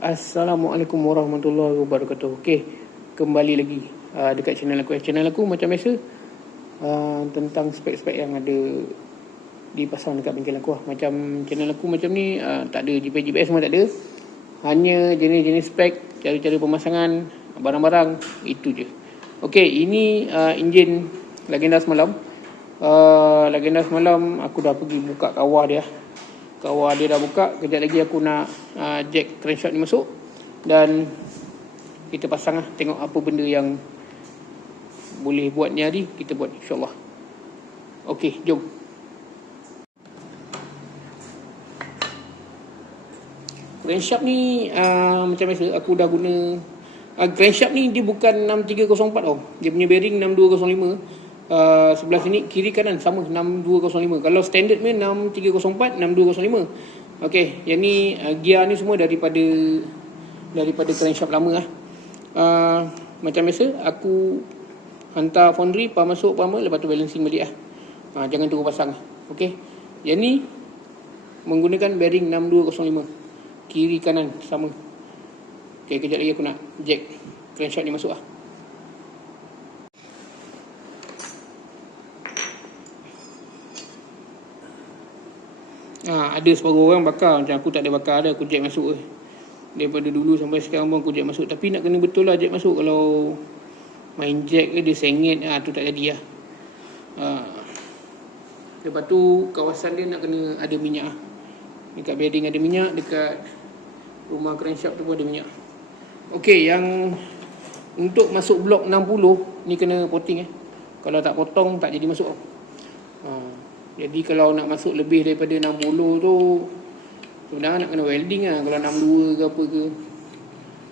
Assalamualaikum warahmatullahi wabarakatuh. Okey, kembali lagi dekat channel aku. Channel aku macam biasa tentang spek-spek yang ada dipasang dekat bengkel aku lah. Macam channel aku macam ni tak ada GPS semua tak ada. Hanya jenis-jenis spek, cara-cara pemasangan barang-barang, itu je. Okey, ini enjin Lagenda semalam. Lagenda semalam aku dah pergi buka kawah dia. Kawah dia dah buka. Kejap lagi aku nak jack crankshaft ni masuk, dan kita pasang lah. Tengok apa benda yang boleh buat ni hari, kita buat insyaAllah. Okey, jom. Crankshaft ni macam biasa aku dah guna. Crankshaft ni dia bukan 6304 tau. Dia punya bearing 6205. Sebelah sini kiri kanan sama 6205. Kalau standard ni 6304, 6205. Okey, yang ni gear ni semua daripada crankshaft lama lah. Macam biasa aku hantar foundry, pam masuk, pam lepas tu balancing balik lah. Jangan tunggu pasang lah. Okey, yang ni menggunakan bearing 6205, kiri kanan sama. Okey, kejap lagi aku nak jack crankshaft ni masuk lah. Ada separuh orang bakar, macam aku tak ada bakar dah, aku jack masuk je. Daripada dulu sampai sekarang pun aku jack masuk. Tapi nak kena betul lah jack masuk. Kalau main jack ke dia sengit, tu tak jadi lah. Lepas tu kawasan dia nak kena ada minyak lah. Dekat bearing ada minyak, dekat rumah crankshaft tu pun ada minyak. Okey, yang untuk masuk blok 60 ni kena potting Kalau tak potong tak jadi masuk. Jadi kalau nak masuk lebih daripada 60 tu sebenarnya nak kena welding lah. Kalau 62 ke apa ke,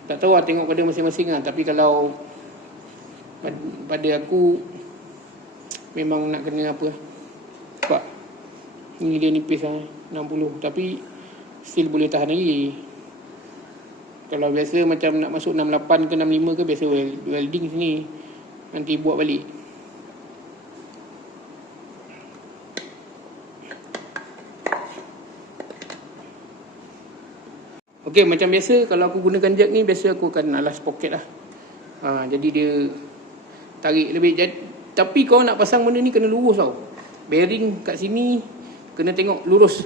tak tahu lah, tengok pada masing-masing lah. Tapi kalau pada aku memang nak kena apa, sebab ni dia nipis lah 60, tapi still boleh tahan lagi. Kalau biasa macam nak masuk 68 ke 65 ke, biasa welding sini, nanti buat balik. Okey, macam biasa kalau aku gunakan jack ni, biasa aku akan alas poket lah. Jadi dia tarik lebih. Tapi kau nak pasang benda ni kena lurus tau. Bearing kat sini kena tengok lurus.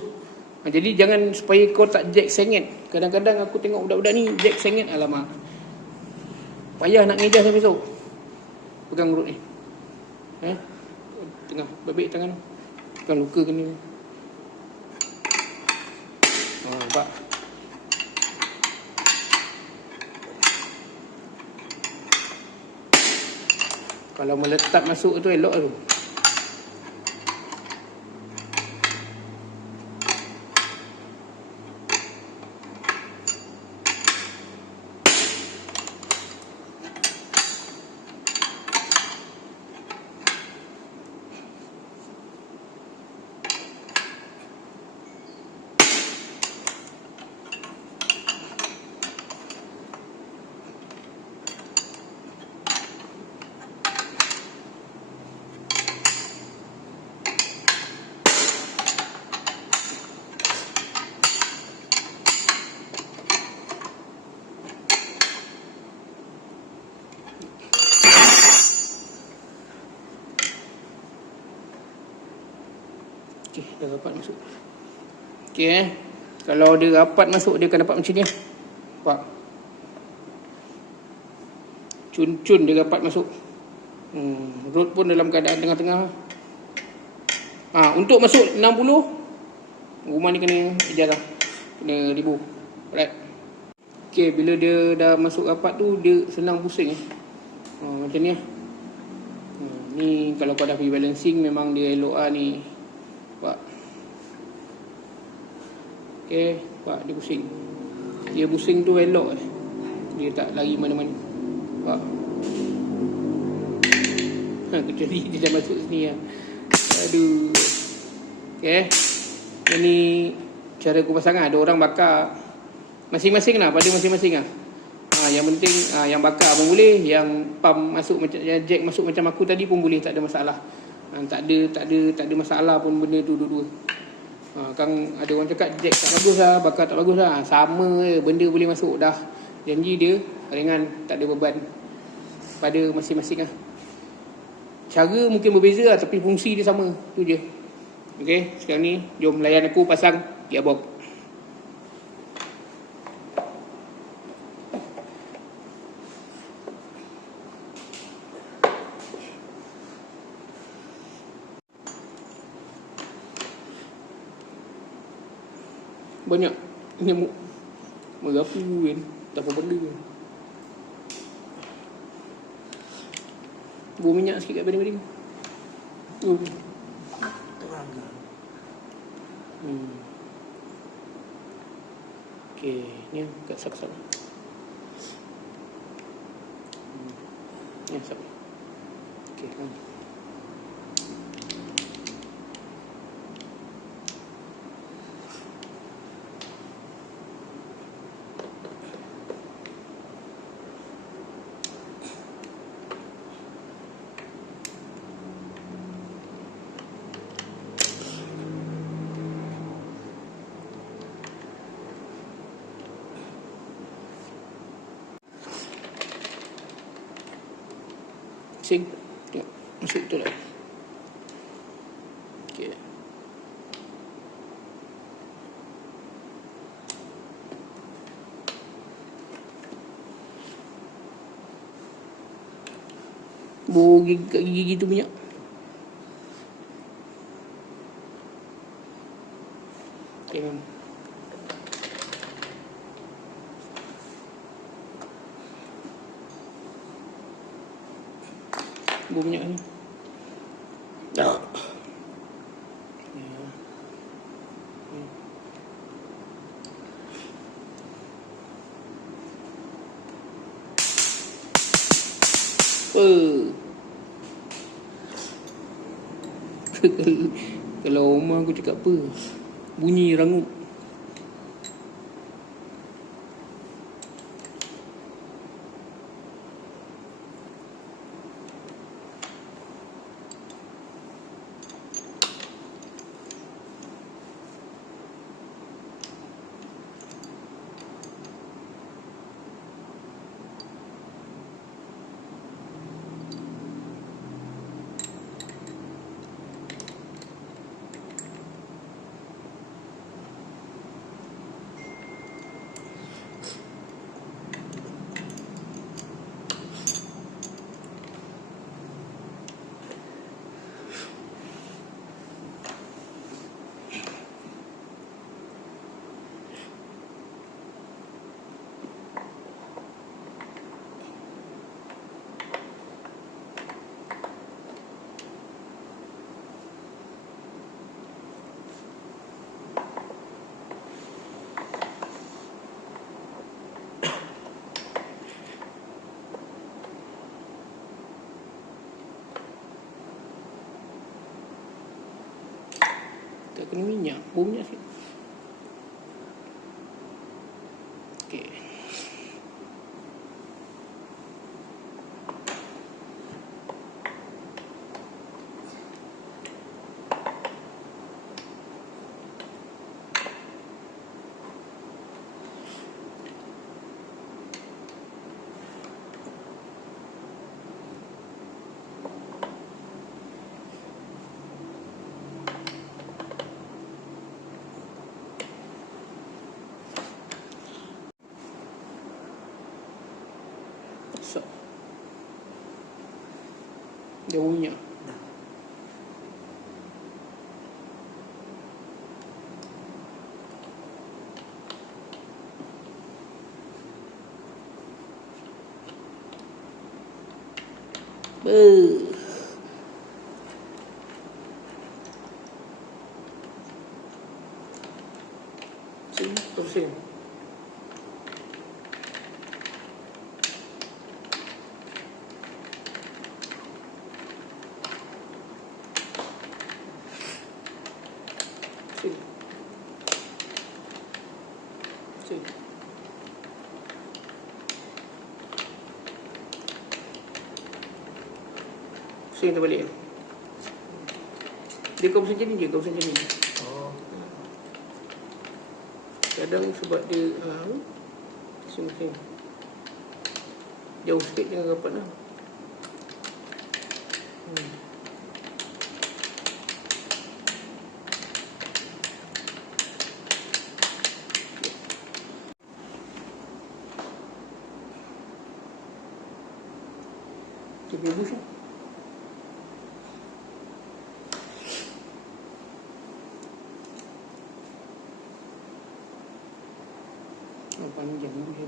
Jadi jangan supaya kau tak jack sengit. Kadang-kadang aku tengok budak-budak ni jack sengit, alamak, payah nak ngejas sampai esok. Pegang urut ni, tengah babik tangan, bukan luka ke ni. Nampak? Kalau meletak masuk tu elok tu. Okey, dah rapat masuk. Okey kalau dia rapat masuk, dia akan dapat macam ni. Nampak? Cun-cun dia rapat masuk. Rod pun dalam keadaan tengah-tengah. Untuk masuk 60, rumah ni kena ijazah, kena ribu. Alright. Okey, bila dia dah masuk rapat tu, dia senang pusing macam ni lah. Ni kalau kau dah pergi balancing, memang dia elok lah ni. Nampak? Okey, nampak dia pusing. Dia pusing tu elok dia tak lari mana-mana. Nampak? Kecuali dia dah masuk sini lah. Aduh. Okey, ini cara aku pasang lah. Ada orang bakar masing-masing lah, pada masing-masing lah. Yang penting yang bakar pun boleh, yang pump masuk macam, yang jack masuk macam aku tadi pun boleh, tak ada masalah. Tak ada masalah pun benda tu dua-dua. Kan ada orang cakap jack tak bagus lah, bakar tak bagus lah. Sama je, benda boleh masuk dah. Janji dia ringan, tak ada beban pada masing-masing lah. Cara mungkin berbeza lah, tapi fungsi dia sama. Tu je. Okay, sekarang ni jom layan aku pasang gearbox. Banyak nyamuk merapu kan, tak apa benda kan. Buang minyak sikit kat beding-beding. Terang ke? Okay, ni kat sak-sak. Ni sak. Okay, sing. Tengok, masuk betul lah. Okay. Buang gigi tu minyak. Okay, mam. Buang minyak ni. Dah. Kalau Omar aku cakap apa? Bunyi rangup. Tak kena minyak, buang minyak sikit. Okay. So. Dia minyak. Sini, terusin. Sini. Sini. Sini terbalik. Dia kau macam ni je, kau macam ni. Oh. Kadang sebab dia Mesin jauh sikit jangan rapat lah. Kita bagus lah. Panjang dia.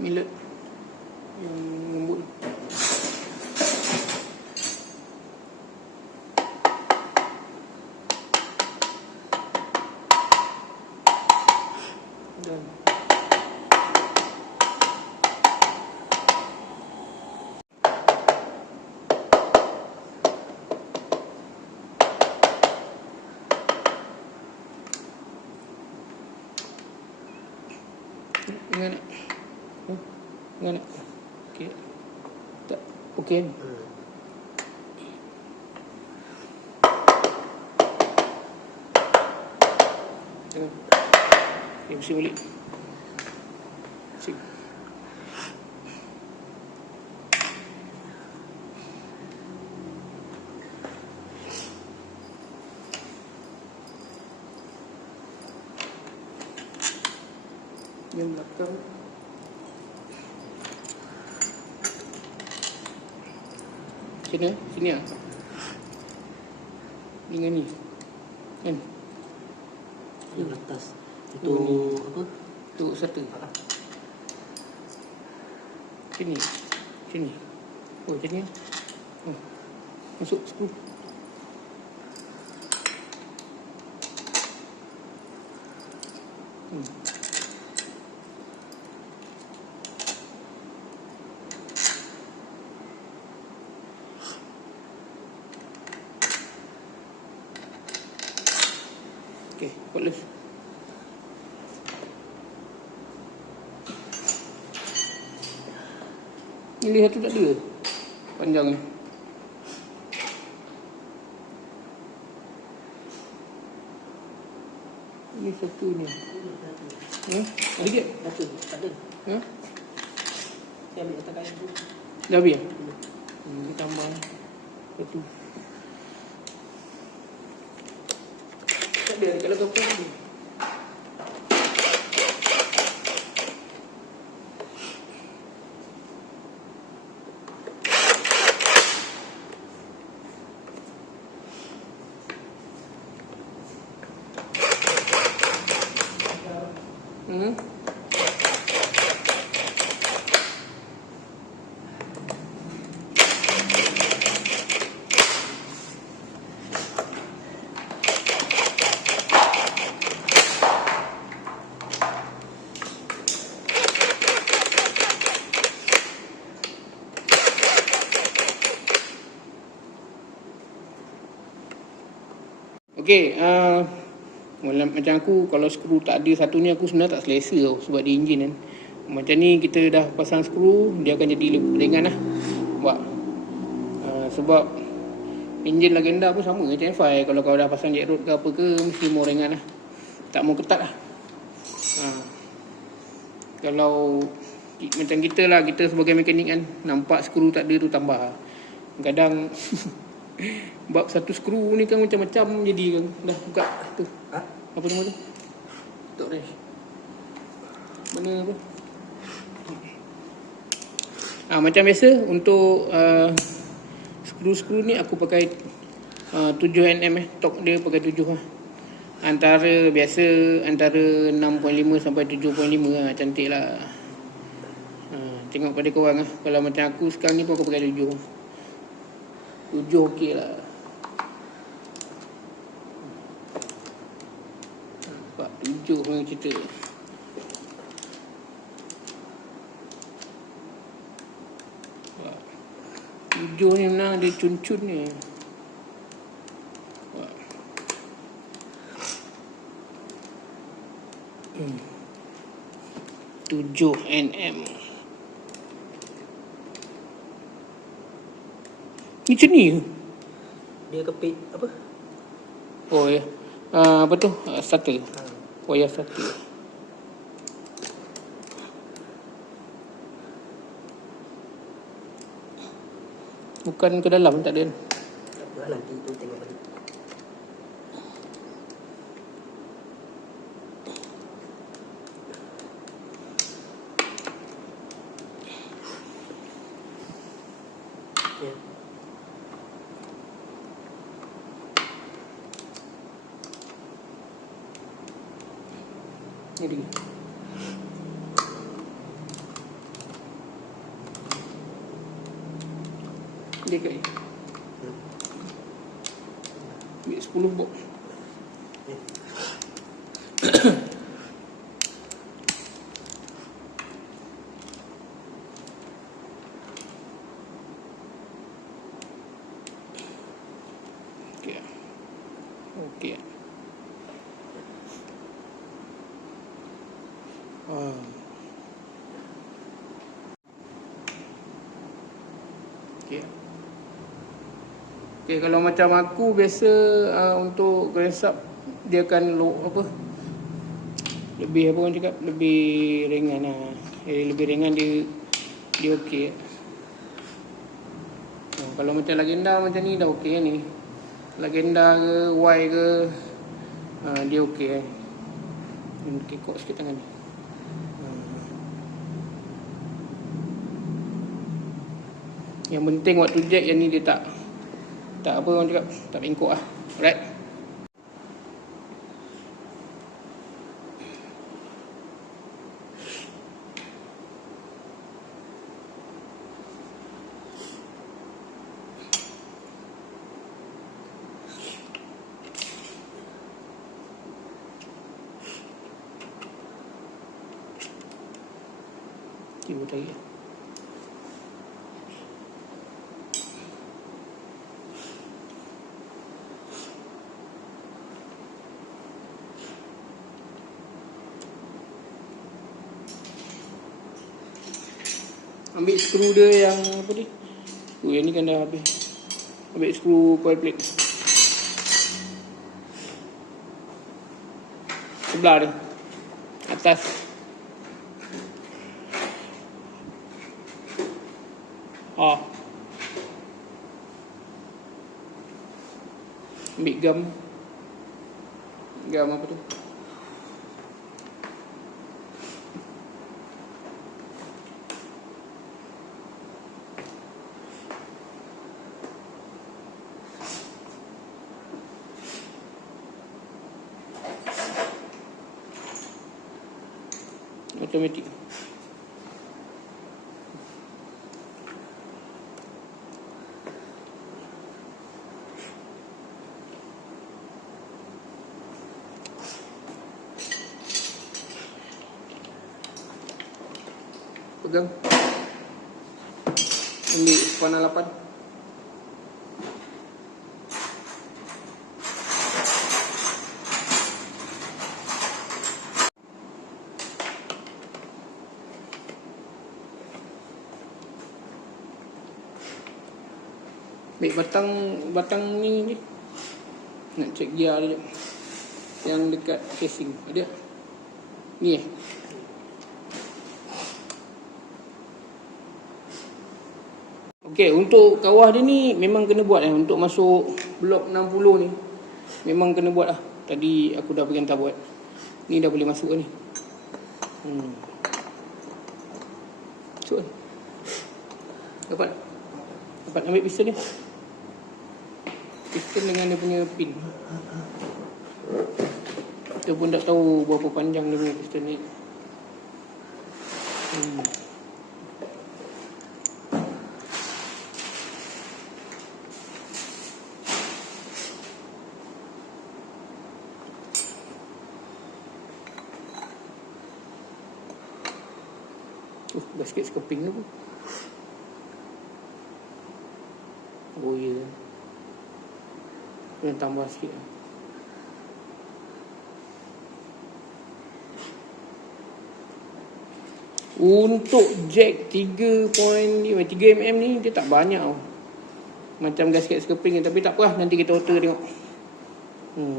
Millet yang lembut. Dan ingat tak? Ingat tak? Okey. Tak. Okey kan? Jangan. Okay, bersih balik. Bersih. Yang belakang. Sini, sini lah. Dengan ni. Kan? Yang atas. Itu apa? Tu satu. Sini. Sini. Oh, macam ni. Oh. Masuk skru. Okey, cordless. Ini satu tak ada panjang ni. Ini satu ni. Ada dia? Satu, tak ada. Saya ambil atas kain tu. Dah habis? Kita tambah satu. Tak ada dekat belakang pun ada. Okey, macam aku kalau skru tak ada satu ni aku sebenarnya tak selesa tau, sebab dia enjin kan. Macam ni kita dah pasang skru, dia akan jadi ringan lah. Sebab enjin legenda pun sama macam F5. Kalau kau dah pasang jack rod ke apa ke, mesti mau ringan lah. Tak mau ketat lah. Kalau macam kita lah, kita sebagai mekanik kan, nampak skru tak ada tu tambah. Kadang bab satu skru ni kan macam-macam jadi kan. Dah buka tu. Apa nama tu? Tok Resh. Mana apa? Macam biasa untuk skru-skru ni aku pakai 7mm tok dia pakai 7 lah. Antara biasa antara 6.5 sampai 7.5 lah, cantik lah. Tengok pada korang lah. Kalau macam aku sekarang ni pun aku pakai 7 okey lah. Nampak 7 punya cerita. Nampak 7 ni memang dia cun-cun ni. 7 nm. Ni macam ni ke? Dia kepit apa? Oh ya. Apa tu? Starter. Wayar starter. Bukan ke dalam, tak ada. Tak apa, nanti tu tengok balik. Ya. Ni dia. Dia kat ni. Ambil 10 box. Ya. Okey. Okey. Okey. Okey, kalau macam aku biasa untuk crankshaft dia akan apa? Lebih apa orang cakap? Lebih ringan lah. Lebih ringan dia okey. Kalau macam legenda macam ni dah okey ni. Legenda ke Y ke dia okey. Kekok sikit tangan ni. Yang penting waktu jack yang ni dia tak apa orang cakap, tak bengkok lah. Alright. Cuba tarik. Ambil skru dia yang apa ni? Yang ni kan dah habis. Ambil skru coil plate. Sebelah dia. Atas. Ambil gam. Gam apa tu? Automatic. Pegang. Ambil spana 8. Ambil batang ni. Nak check gear dia. Yang dekat casing. Ada? Ni Okey, untuk kawah dia ni memang kena buat untuk masuk blok 60 ni. Memang kena buat lah. Tadi aku dah pergi hantar buat. Ni dah boleh masuk ni. Masuk kan? Dapat ambil piston ni. Piston dengan dia punya pin. Kita pun tak tahu berapa panjang dia punya piston ni. Basket skoping tu. Oh ya. Kena tambah sikit. Untuk jack 3.5 3mm ni dia tak banyak tau. Macam gasket skeping, tapi tak apa lah, nanti kita alter tengok.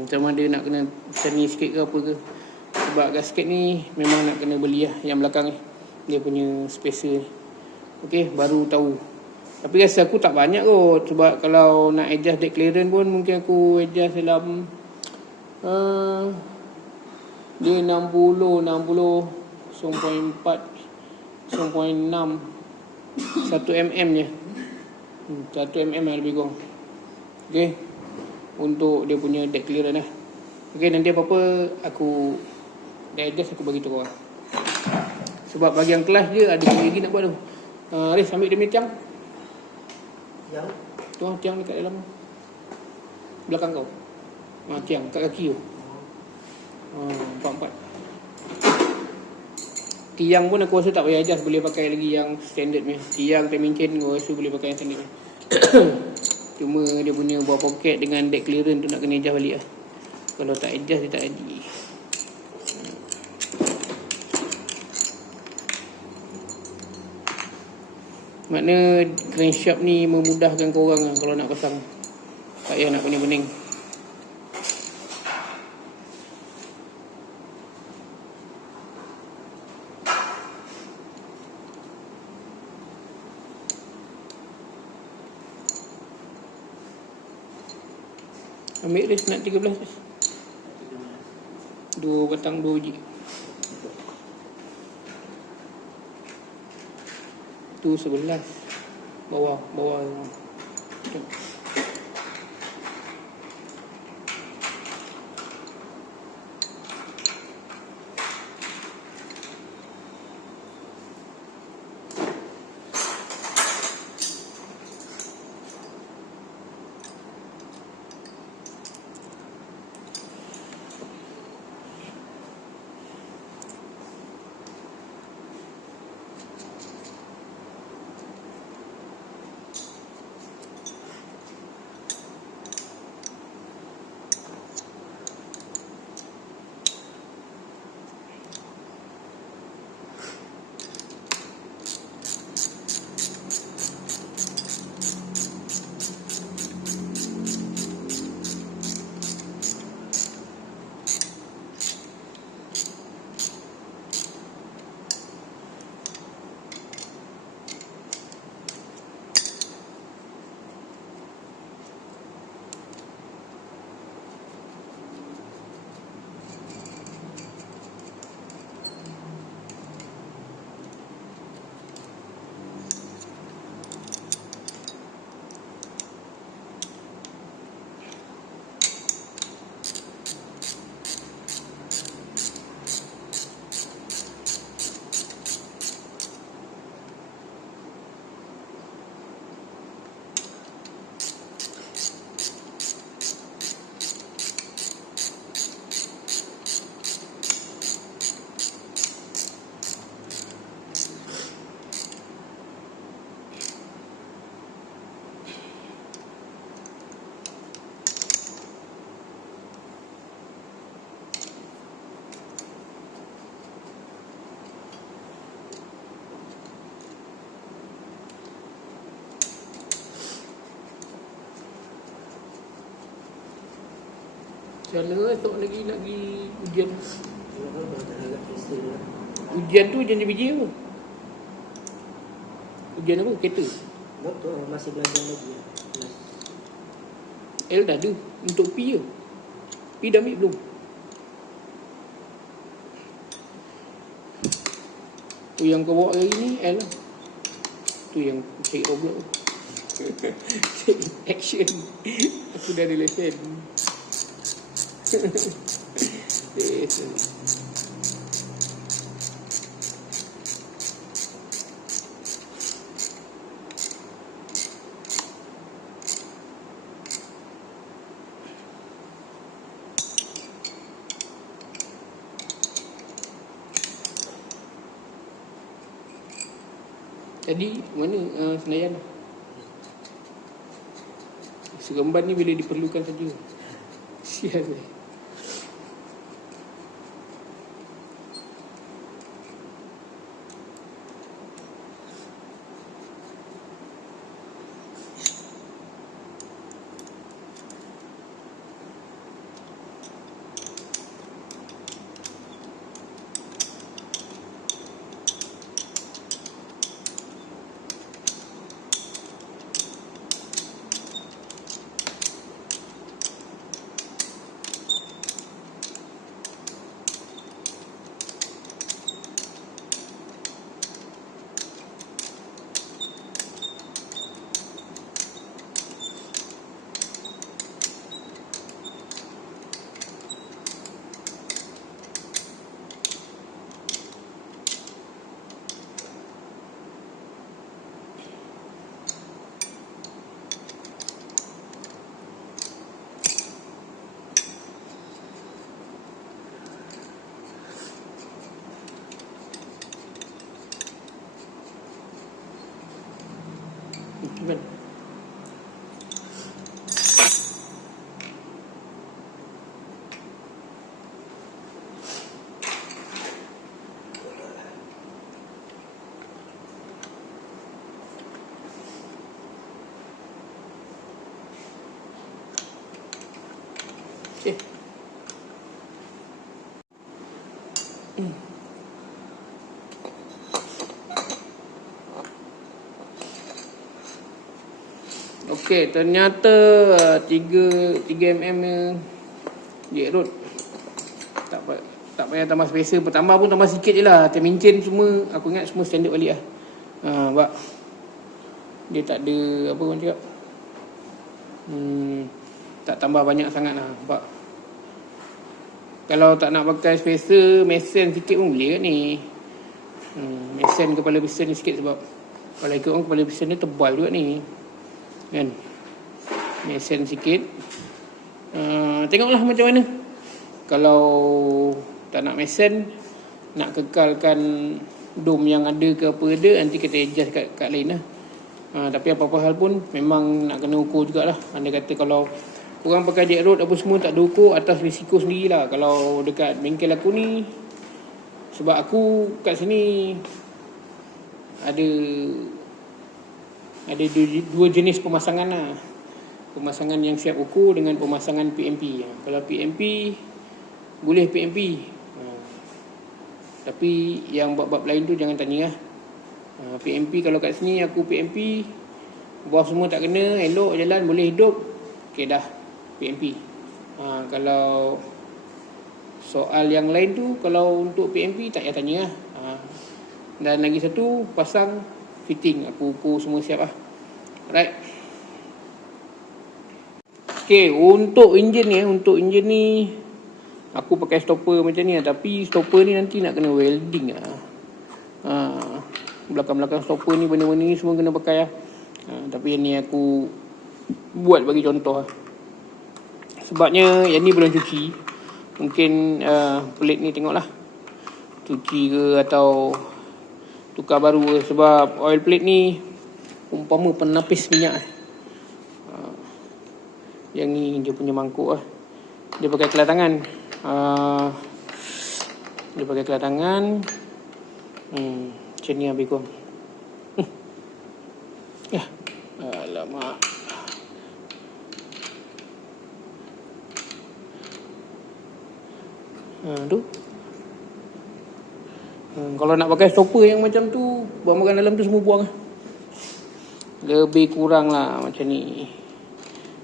Sama ada nak kena seni sikit ke apa ke. Sebab gasket ni memang nak kena beli lah yang belakang ni, dia punya spacer ni. Okay, baru tahu. Tapi rasa aku tak banyak kot. Sebab kalau nak adjust deck clearance pun mungkin aku adjust dalam dia 60 0.4 0.6 1mm je. 1mm lah lebih kurang. Okay, untuk dia punya deck clearance lah. Okay, nanti apa-apa aku dah adjust, aku bagi tu korang. Sebab bahagian kelas dia ada lagi nak buat tu. Riz, ambil dia punya tiang. Yang Tu lah, tiang dekat dalam belakang kau. Tiang kat kaki tu. Empat-empat. Tiang pun aku rasa tak payah adjust, boleh pakai lagi yang standard ni. Tiang timing chain aku rasa boleh pakai yang standard ni. Cuma dia punya buah poket dengan deck clearance tu nak kena adjust balik lah. Kalau tak adjust dia tak jadi. Makna crankshaft ni memudahkan korang lah kalau nak pasang. Tak payah nak pening-pening. Ambil Riz, nak 13 Riz. 2 batang 2 biji. Tu 11. Bawah. Okay. Macam mana esok lagi nak pergi ujian? Ujian tu ujian biji apa? Ujian apa? Kereta? motor masih belajar lagi ya. L dah ada. Untuk P je. P dah ambil belum? Tu yang kau bawa hari ni L lah. Tu yang cari Roblox. Cari action. Aku dah ada lesen. Yes. Jadi mana Senayan? Seremban ni bila diperlukan saja. Sial ni. Simpan. Okay. Okey, ternyata 3 mm jack tak payah tambah spacer. Pertama pun tambah sikit je lah. Termincin semua, aku ingat semua standard balik lah. Sebab dia tak ada apa orang cakap, tak tambah banyak sangat lah. Sebab kalau tak nak pakai spacer, mesin sikit pun boleh kat ni. Mesin kepala piston ni sikit, sebab kalau ikut orang kepala piston ni tebal juga ni kan. Mesin sikit. Tengoklah macam mana. Kalau tak nak mesin, nak kekalkan dom yang ada ke apa ada, nanti kita adjust kat lain lah. Tapi apa-apa hal pun memang nak kena ukur jugalah. Anda kata kalau korang pakai jack rod apa semua tak ada ukur, atas risiko sendirilah. Kalau dekat bengkel aku ni, sebab aku kat sini ada dua jenis pemasangan lah. Pemasangan yang siap ukur dengan pemasangan PMP. Kalau PMP, boleh PMP. Tapi yang bab-bab lain tu jangan tanya lah. PMP kalau kat sini aku PMP, bawah semua tak kena, elok jalan, boleh hidup, okay dah PMP. Kalau soal yang lain tu, kalau untuk PMP tak payah tanya lah. Dan lagi satu, pasang fitting, aku ukur semua siap lah. Right. Okay, untuk enjin ni aku pakai stopper macam ni lah. Tapi stopper ni nanti nak kena welding lah. Belakang-belakang stopper ni, benda-benda ni semua kena pakai lah. Tapi yang ni aku buat bagi contoh lah. Sebabnya yang ni belum cuci. Mungkin pelit ni tengoklah, cuci ke atau tukar baru ke. Sebab oil plate ni umpama penapis minyak. Yang ni dia punya mangkuk lah. Dia pakai kelas tangan. Macam ni habis korang. Ya. Alamak. Tu. Kalau nak pakai stopper yang macam tu, barang-barang dalam tu semua buang lah. Lebih kurang lah macam ni.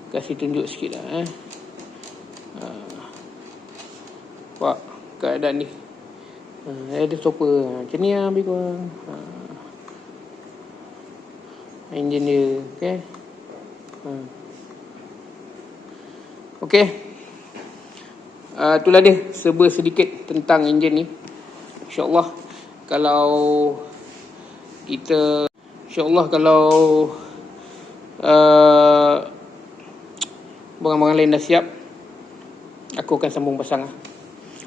Kasih tunjuk sikit lah. Nampak keadaan ni. Ada stopper macam ni lah, lebih kurang. Enjin dia. Okay. Okay. Itulah dia serba sedikit tentang enjin ni. InsyaAllah kalau kita, barang-barang lain dah siap, aku akan sambung pasang lah.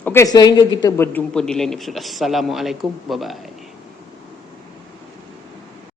Okey, sehingga kita berjumpa di lain episod. Assalamualaikum. Bye-bye.